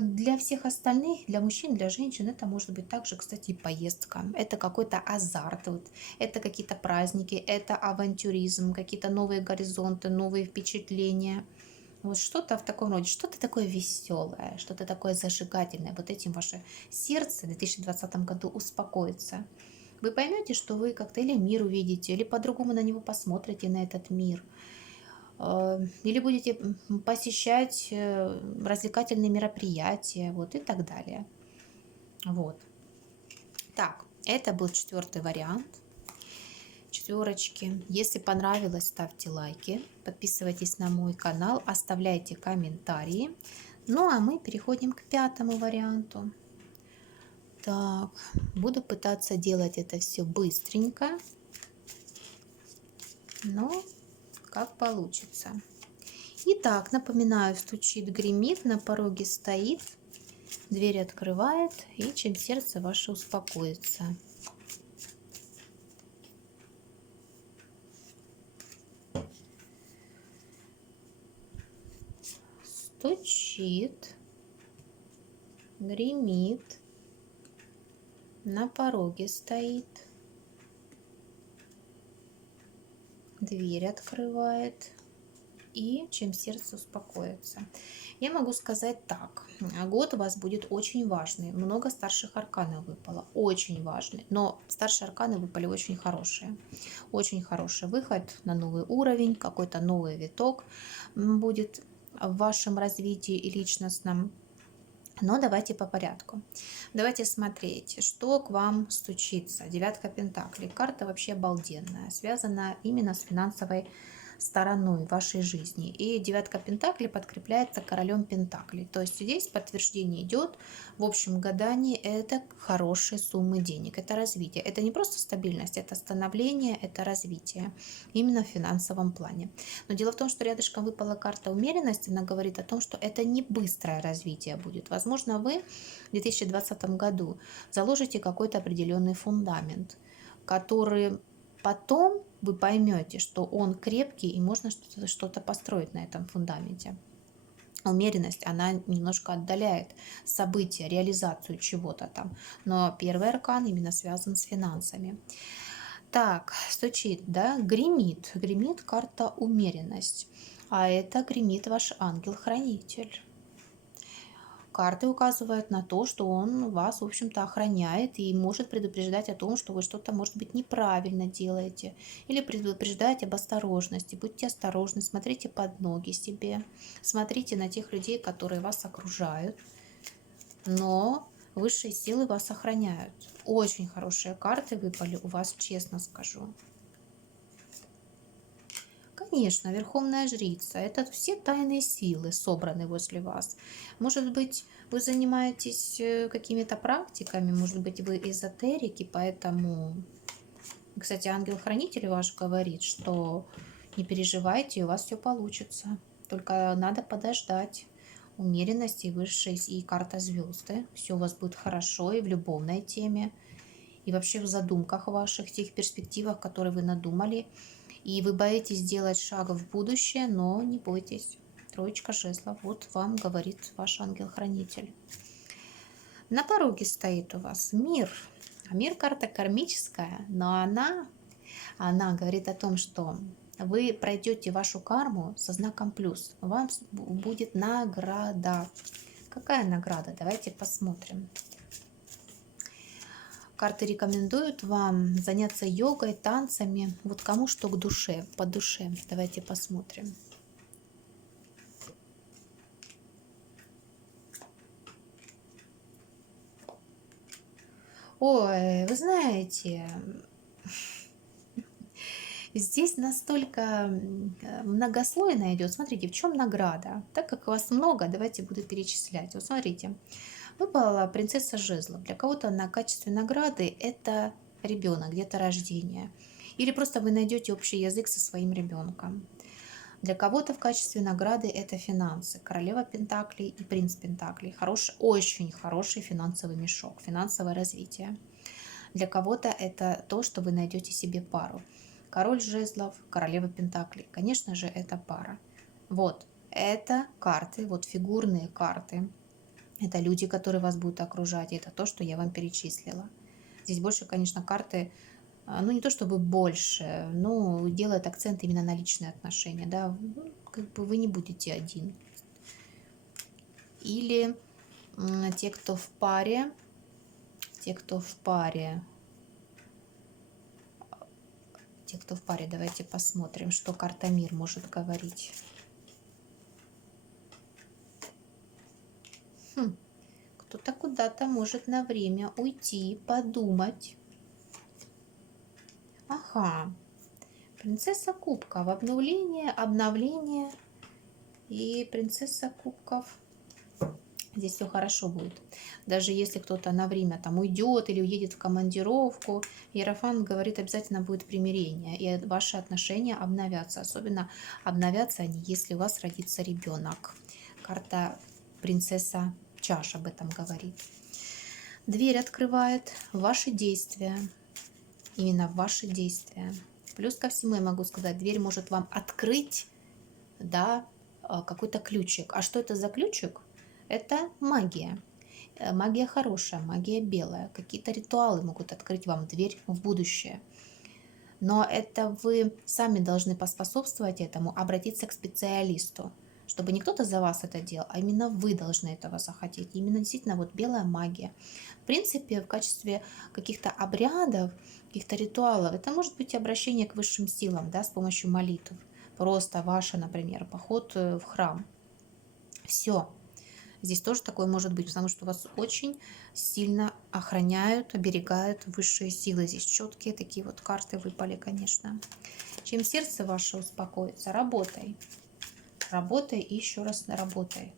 Для всех остальных, для мужчин, для женщин, это может быть также, кстати, поездка. Это какой-то азарт, вот. Это какие-то праздники, это авантюризм, какие-то новые горизонты, новые впечатления. Вот что-то в таком роде, что-то такое веселое, что-то такое зажигательное. Вот этим ваше сердце в 2020 году успокоится. Вы поймете, что вы как-то или мир увидите, или по-другому на него посмотрите, на этот мир. Или будете посещать развлекательные мероприятия, вот, и так далее. Вот. Так, это был 4-й вариант. Четверочки. Если понравилось, ставьте лайки, подписывайтесь на мой канал, оставляйте комментарии. Ну, а мы переходим к 5-му варианту. Так, буду пытаться делать это все быстренько, но как получится. Итак, напоминаю, стучит, гремит, на пороге стоит, дверь открывает, и чем сердце ваше успокоится. Стучит, гремит, на пороге стоит, дверь открывает, и чем сердце успокоится. Я могу сказать так, год у вас будет очень важный, много старших арканов выпало, очень важный, но старшие арканы выпали очень очень хороший выход на новый уровень, какой-то новый виток будет в вашем развитии и личностном. Но давайте по порядку. Давайте смотреть, что к вам стучится. 9 пентаклей. Карта вообще обалденная, связана именно с финансовой стороной вашей жизни. И 9 пентаклей подкрепляется королем пентаклей. То есть здесь подтверждение идет в общем гадании, это хорошие суммы денег, это развитие. Это не просто стабильность, это становление, это развитие именно в финансовом плане. Но дело в том, что рядышком выпала карта умеренности, она говорит о том, что это не быстрое развитие будет. Возможно, вы в 2020 году заложите какой-то определенный фундамент, который потом вы поймете, что он крепкий и можно что-то построить на этом фундаменте. Умеренность, она немножко отдаляет события, реализацию чего-то там. Но первый аркан именно связан с финансами. Так, стучит, да? Гремит. Гремит карта умеренность. А это гремит ваш ангел-хранитель. Карты указывают на то, что он вас, в общем-то, охраняет и может предупреждать о том, что вы что-то, может быть, неправильно делаете. Или предупреждать об осторожности. Будьте осторожны, смотрите под ноги себе. Смотрите на тех людей, которые вас окружают. Но высшие силы вас охраняют. Очень хорошие карты выпали у вас, честно скажу. Конечно, Верховная Жрица– это все тайные силы, собраны возле вас. Может быть, вы занимаетесь какими-то практиками, может быть, вы эзотерики, поэтому... Кстати, ангел-хранитель ваш говорит, что не переживайте, у вас все получится. Только надо подождать умеренности, высшей и карта звезды. Все у вас будет хорошо и в любовной теме, и вообще в задумках ваших, тех перспективах, которые вы надумали. И вы боитесь сделать шаг в будущее, но не бойтесь. Троечка жезлов. Вот вам говорит ваш ангел-хранитель. На пороге стоит у вас мир. А мир карта кармическая, но она говорит о том, что вы пройдете вашу карму со знаком плюс. Вам будет награда. Какая награда? Давайте посмотрим. Карты рекомендуют вам заняться йогой, танцами. Вот кому что к душе, по душе. Давайте посмотрим. Ой, вы знаете, здесь настолько многослойно идет. Смотрите, в чем награда? Так как вас много, давайте буду перечислять. Вот смотрите, выпала принцесса жезлов. Для кого-то на качестве награды это ребенок, где-то рождение. Или просто вы найдете общий язык со своим ребенком. Для кого-то в качестве награды это финансы. Королева Пентаклей и принц Пентаклей. Очень хороший финансовый мешок, финансовое развитие. Для кого-то это то, что вы найдете себе пару. Король жезлов, королева Пентаклей. Конечно же, это пара. Вот, это карты, вот фигурные карты. Это люди, которые вас будут окружать. Это то, что я вам перечислила. Здесь больше, конечно, карты, ну не то чтобы больше, но делает акцент именно на личные отношения. Да? Как бы вы не будете один. Или те, кто в паре, давайте посмотрим, что карта мир может говорить. Кто-то куда-то может на время уйти, подумать. Ага, принцесса кубков, обновление и принцесса кубков. Здесь все хорошо будет. Даже если кто-то на время там уйдет или уедет в командировку, Иерофант говорит, обязательно будет примирение, и ваши отношения обновятся. Особенно обновятся они, если у вас родится ребенок. Карта принцесса чаш об этом говорит. Дверь открывает ваши действия. Именно ваши действия. Плюс ко всему я могу сказать, дверь может вам открыть, да, какой-то ключик. А что это за ключик? Это магия. Магия хорошая, магия белая. Какие-то ритуалы могут открыть вам дверь в будущее. Но это вы сами должны поспособствовать этому, обратиться к специалисту, чтобы не кто-то за вас это делал, а именно вы должны этого захотеть. Именно действительно вот белая магия. В принципе, в качестве каких-то обрядов, каких-то ритуалов, это может быть обращение к высшим силам, да, с помощью молитв. Просто ваше, например, поход в храм. Все. Здесь тоже такое может быть, потому что вас очень сильно охраняют, оберегают высшие силы. Здесь четкие такие вот карты выпали, конечно. Чем сердце ваше успокоится, работай. Работай и еще раз работай.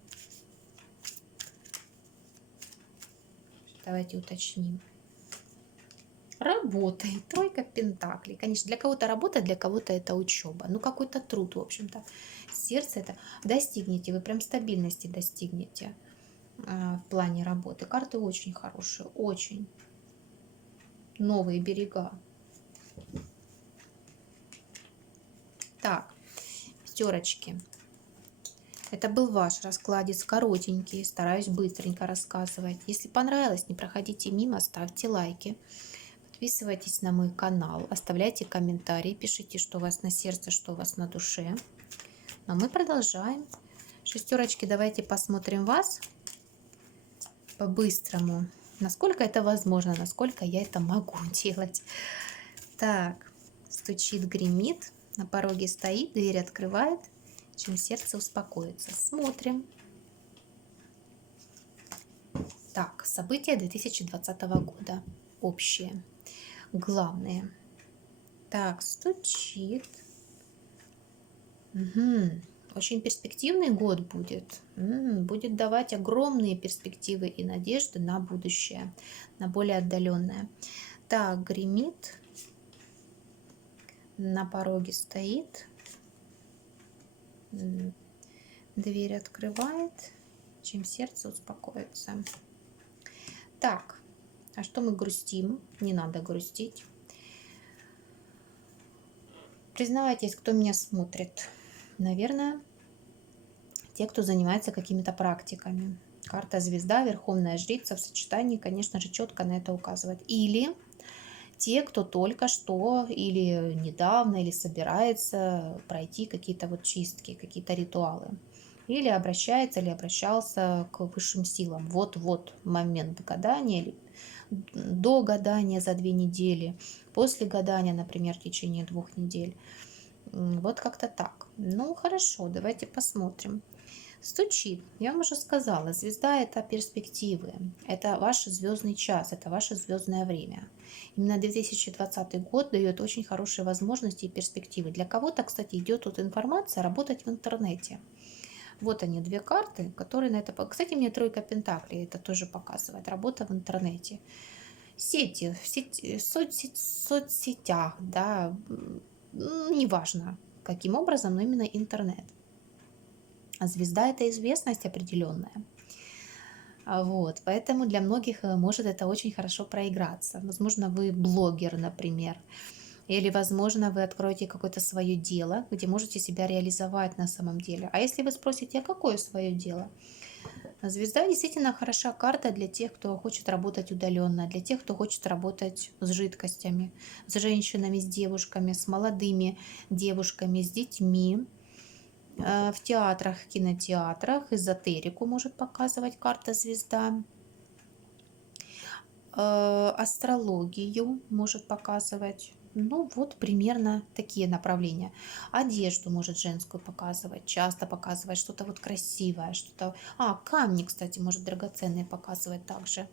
Давайте уточним. Работай. Тройка пентаклей. Конечно, для кого-то работа, для кого-то это учеба. Ну, какой-то труд, в общем-то. Сердце это достигнете, вы прям стабильности достигнете в плане работы. Карты очень хорошие, очень. Новые берега. Так, пятерочки. Это был ваш раскладец, коротенький, стараюсь быстренько рассказывать. Если понравилось, не проходите мимо, ставьте лайки, подписывайтесь на мой канал, оставляйте комментарии, пишите, что у вас на сердце, что у вас на душе. А мы продолжаем. Шестерочки, давайте посмотрим вас по-быстрому. Насколько это возможно, насколько я это могу делать. Так, стучит, гремит, на пороге стоит, дверь открывает, чем сердце успокоится. Смотрим. Так, события 2020 года. Общие. Главные. Так, стучит. Угу. Очень перспективный год будет. Будет давать огромные перспективы и надежды на будущее, на более отдаленное. Так, гремит. На пороге стоит. Дверь открывает, чем сердце успокоится. Так, а что мы грустим? Не надо грустить. Признавайтесь, кто меня смотрит. Наверное, те, кто занимается какими-то практиками. Карта звезда, верховная жрица в сочетании, конечно же, четко на это указывает. Или те, кто только что или недавно, или собирается пройти какие-то вот чистки, какие-то ритуалы. Или обращается, или обращался к высшим силам. Вот-вот момент гадания, или до гадания за 2 недели, после гадания, например, в течение 2 недель. Вот как-то так. Ну, хорошо, давайте посмотрим. Стучит. Я вам уже сказала, звезда — это перспективы, это ваш звездный час, это ваше звездное время. Именно 2020 год дает очень хорошие возможности и перспективы. Для кого-то, кстати, идет тут информация работать в интернете. Вот они, 2 карты, которые на это... Кстати, мне тройка пентаклей это тоже показывает. Работа в интернете. Сети, соцсетях, да, неважно каким образом, но именно интернет. А звезда — это известность определенная. Вот, поэтому для многих может это очень хорошо проиграться. Возможно, вы блогер, например, или, возможно, вы откроете какое-то свое дело, где можете себя реализовать на самом деле. А если вы спросите, а какое свое дело? Звезда действительно хороша карта для тех, кто хочет работать удаленно, для тех, кто хочет работать с жидкостями, с женщинами, с девушками, с молодыми девушками, с детьми. В театрах, кинотеатрах, эзотерику может показывать карта звезда. Астрологию может показывать. Ну, вот примерно такие направления. Одежду может женскую показывать, часто показывать что-то вот красивое, что-то... камни, кстати, может драгоценные показывать также.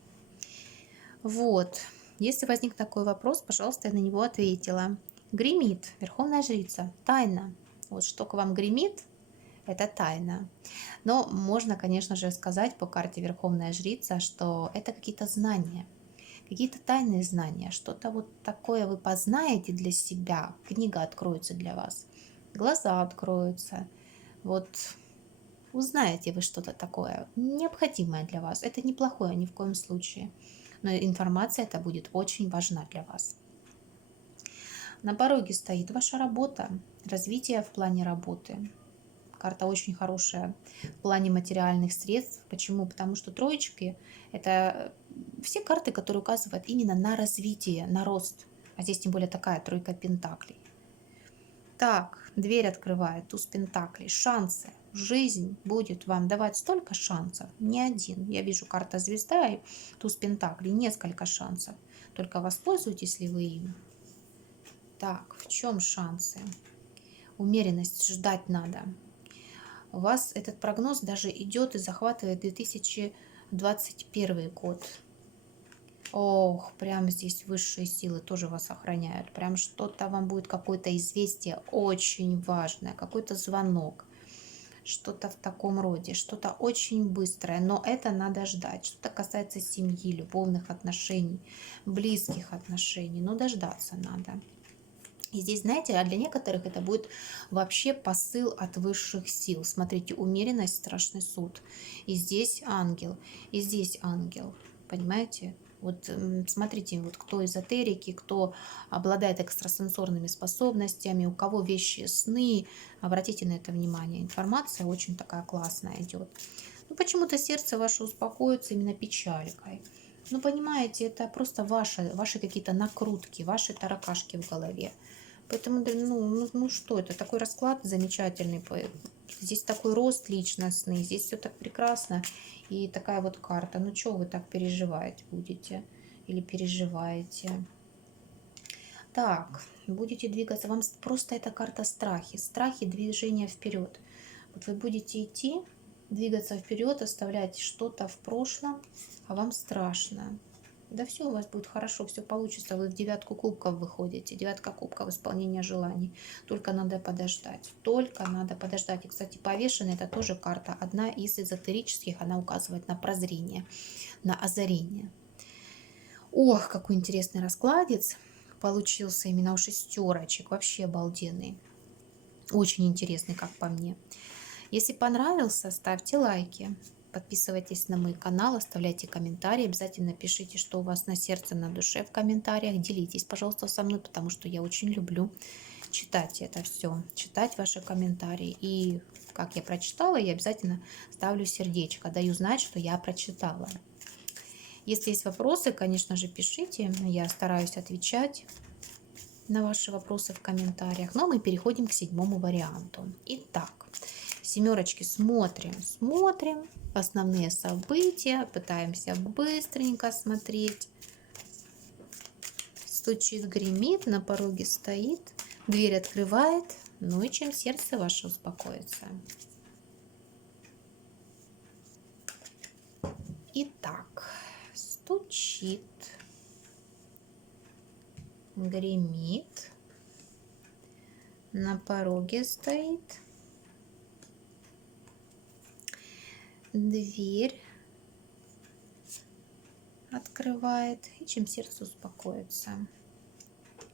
Вот. Если возник такой вопрос, пожалуйста, я на него ответила. Гремит, верховная жрица, тайна. Вот что к вам гремит, это тайна. Но можно, конечно же, сказать по карте Верховная Жрица, что это какие-то знания, какие-то тайные знания, что-то вот такое вы познаете для себя, книга откроется для вас, глаза откроются, вот узнаете вы что-то такое необходимое для вас. Это неплохое ни в коем случае, но информация эта будет очень важна для вас. На пороге стоит ваша работа, развитие в плане работы. Карта очень хорошая в плане материальных средств. Почему? Потому что троечки — это все карты, которые указывают именно на развитие, на рост. А здесь тем более такая тройка пентаклей. Так, дверь открывает, туз пентаклей, шансы. Жизнь будет вам давать столько шансов, не один. Я вижу карта звезда и туз пентаклей, несколько шансов. Только воспользуйтесь ли вы им. Так, в чем шансы? Умеренность, ждать надо. У вас этот прогноз даже идет и захватывает 2021 год. Ох, прям здесь высшие силы тоже вас охраняют. Прям что-то вам будет, какое-то известие очень важное, какой-то звонок. Что-то в таком роде, что-то очень быстрое, но это надо ждать. Что-то касается семьи, любовных отношений, близких отношений, но дождаться надо. И здесь, знаете, а для некоторых это будет вообще посыл от высших сил. Смотрите, умеренность, страшный суд. И здесь ангел, и здесь ангел. Понимаете? Вот смотрите, вот кто эзотерики, кто обладает экстрасенсорными способностями, у кого вещи сны, обратите на это внимание. Информация очень такая классная идет. Ну, почему-то сердце ваше успокоится именно печалькой. Ну, понимаете, это просто ваши какие-то накрутки, ваши таракашки в голове. Поэтому, ну что это, такой расклад замечательный. Здесь такой рост личностный, здесь все так прекрасно. И такая вот карта. Ну, что вы так переживать будете или переживаете? Так, будете двигаться. Вам просто эта карта страхи. Страхи движения вперед. Вот вы будете идти, двигаться вперед, оставлять что-то в прошлом, а вам страшно. Да все у вас будет хорошо, все получится. Вы в девятку кубков выходите. Девятка кубков — исполнение желаний. Только надо подождать. Только надо подождать. И, кстати, повешенная — это тоже карта. Одна из эзотерических. Она указывает на прозрение, на озарение. Ох, какой интересный раскладец получился именно у шестерочек. Вообще обалденный. Очень интересный, как по мне. Если понравился, ставьте лайки. Подписывайтесь на мой канал, оставляйте комментарии. Обязательно пишите, что у вас на сердце, на душе в комментариях. Делитесь, пожалуйста, со мной, потому что я очень люблю читать это все. Читать ваши комментарии. И как я прочитала, я обязательно ставлю сердечко. Даю знать, что я прочитала. Если есть вопросы, конечно же, пишите. Я стараюсь отвечать на ваши вопросы в комментариях. Но мы переходим к седьмому варианту. Итак, семерочки смотрим основные события, пытаемся быстренько смотреть. Стучит, гремит, на пороге стоит, дверь открывает, ну и чем сердце ваше успокоится. Итак, стучит, гремит, на пороге стоит, дверь открывает, и чем сердце успокоится.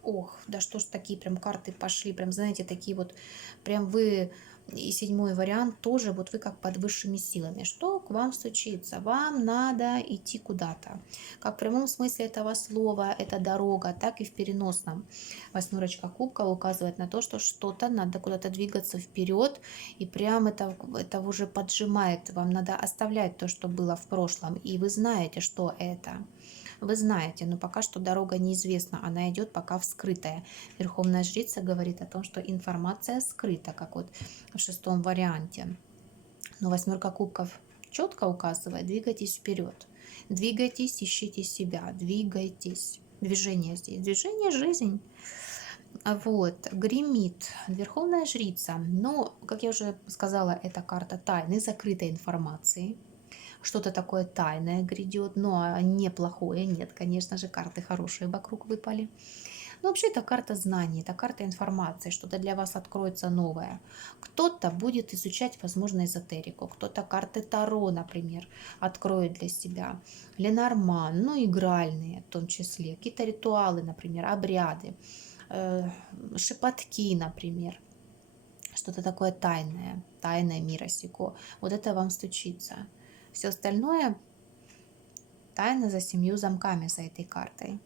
Ох, да что ж такие прям карты пошли, прям, знаете, такие вот, прям вы, и седьмой вариант тоже, вот вы как под высшими силами. Что к вам стучится? Вам надо идти куда-то. Как в прямом смысле этого слова, это дорога, так и в переносном. Восьмерочка кубков указывает на то, что что-то надо куда-то двигаться вперед, и прям это уже поджимает. Вам надо оставлять то, что было в прошлом, и вы знаете, что это. Вы знаете, но пока что дорога неизвестна, она идет пока вскрытая. Верховная жрица говорит о том, что информация скрыта, как вот в шестом варианте. Но восьмерка кубков четко указывает: двигайтесь вперед, двигайтесь, ищите себя, двигайтесь. Движение здесь, движение — жизнь. Вот, гремит Верховная жрица. Но, как я уже сказала, это карта тайны, закрытой информации. Что-то такое тайное грядет, но не плохое. Нет, конечно же, карты хорошие вокруг выпали. Но вообще это карта знаний, это карта информации, что-то для вас откроется новое. Кто-то будет изучать, возможно, эзотерику, кто-то карты Таро, например, откроет для себя. Ленорман, ну, игральные в том числе, какие-то ритуалы, например, обряды, шепотки, например. Что-то такое тайное, тайное мира сего. Вот это вам стучится. Все остальное тайна за 7 замками, за этой картой.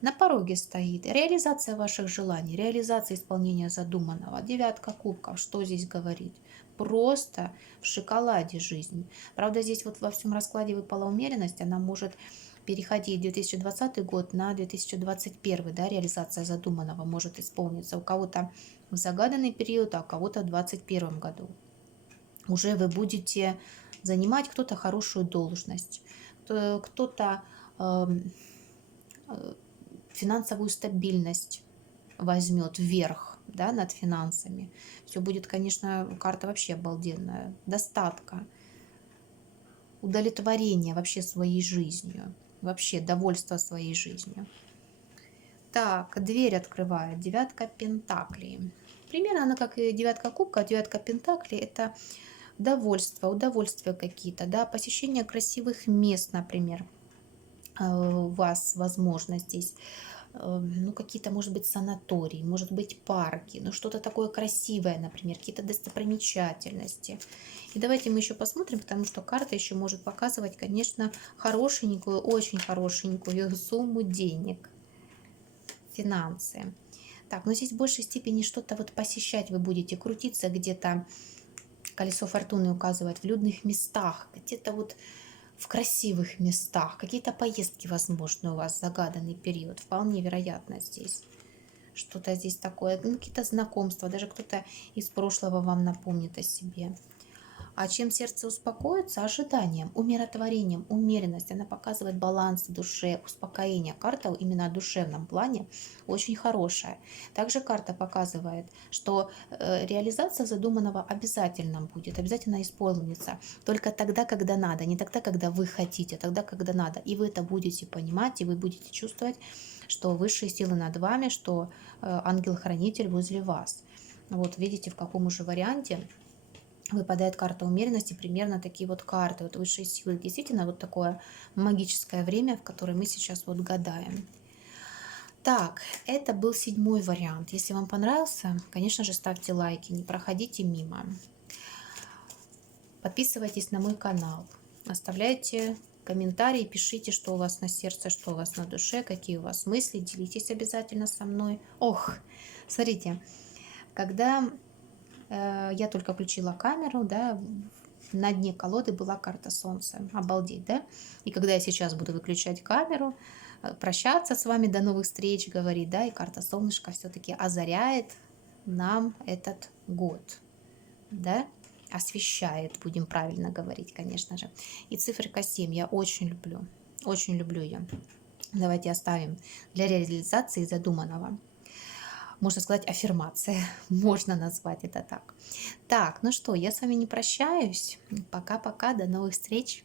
На пороге стоит реализация ваших желаний, реализация исполнения задуманного. Девятка кубков, что здесь говорить? Просто в шоколаде жизнь. Правда, здесь вот во всем раскладе выпала умеренность, она может переходить 2020 год на 2021, да, реализация задуманного может исполниться. У кого-то в загаданный период, а у кого-то в 2021 году. Уже вы будете занимать кто-то хорошую должность, кто-то финансовую стабильность возьмет вверх, да, над финансами. Все будет, конечно, карта вообще обалденная. Достатка, удовлетворение вообще своей жизнью, вообще довольство своей жизнью. Так, дверь открывает девятка пентаклей. Примерно она как и девятка кубка, девятка пентаклей — это довольство, удовольствия какие-то, да, посещение красивых мест, например, у вас возможно здесь, ну, какие-то, может быть, санатории, может быть, парки, ну, что-то такое красивое, например, какие-то достопримечательности. И давайте мы еще посмотрим, потому что карта еще может показывать, конечно, хорошенькую, очень хорошенькую сумму денег, финансы. Так, но здесь в большей степени что-то вот посещать вы будете, крутиться где-то. Колесо фортуны указывает в людных местах, где-то вот в красивых местах, какие-то поездки, возможно, у вас загаданный период, вполне вероятно здесь. Что-то здесь такое, ну, какие-то знакомства, даже кто-то из прошлого вам напомнит о себе. А чем сердце успокоится? Ожиданием, умиротворением, умеренность. Она показывает баланс в душе, успокоение. Карта именно о душевном плане очень хорошая. Также карта показывает, что реализация задуманного обязательно будет, обязательно исполнится. Только тогда, когда надо. Не тогда, когда вы хотите, а тогда, когда надо. И вы это будете понимать, и вы будете чувствовать, что высшие силы над вами, что ангел-хранитель возле вас. Вот видите, в каком уже варианте выпадает карта умеренности, примерно такие вот карты, вот высшие силы. Действительно, вот такое магическое время, в которое мы сейчас вот гадаем. Так, это был 7-й вариант. Если вам понравился, конечно же, ставьте лайки, не проходите мимо. Подписывайтесь на мой канал, оставляйте комментарии, пишите, что у вас на сердце, что у вас на душе, какие у вас мысли, делитесь обязательно со мной. Ох, смотрите, когда я только включила камеру, да, на дне колоды была карта Солнца. Обалдеть, да? И когда я сейчас буду выключать камеру, прощаться с вами, до новых встреч, говорить, да, и карта Солнышка все-таки озаряет нам этот год, да, освещает, будем правильно говорить, конечно же. И циферка 7 я очень люблю ее. Давайте оставим для реализации задуманного. Можно сказать, аффирмация. Можно назвать это так. Так, ну что, я с вами не прощаюсь. Пока-пока, до новых встреч.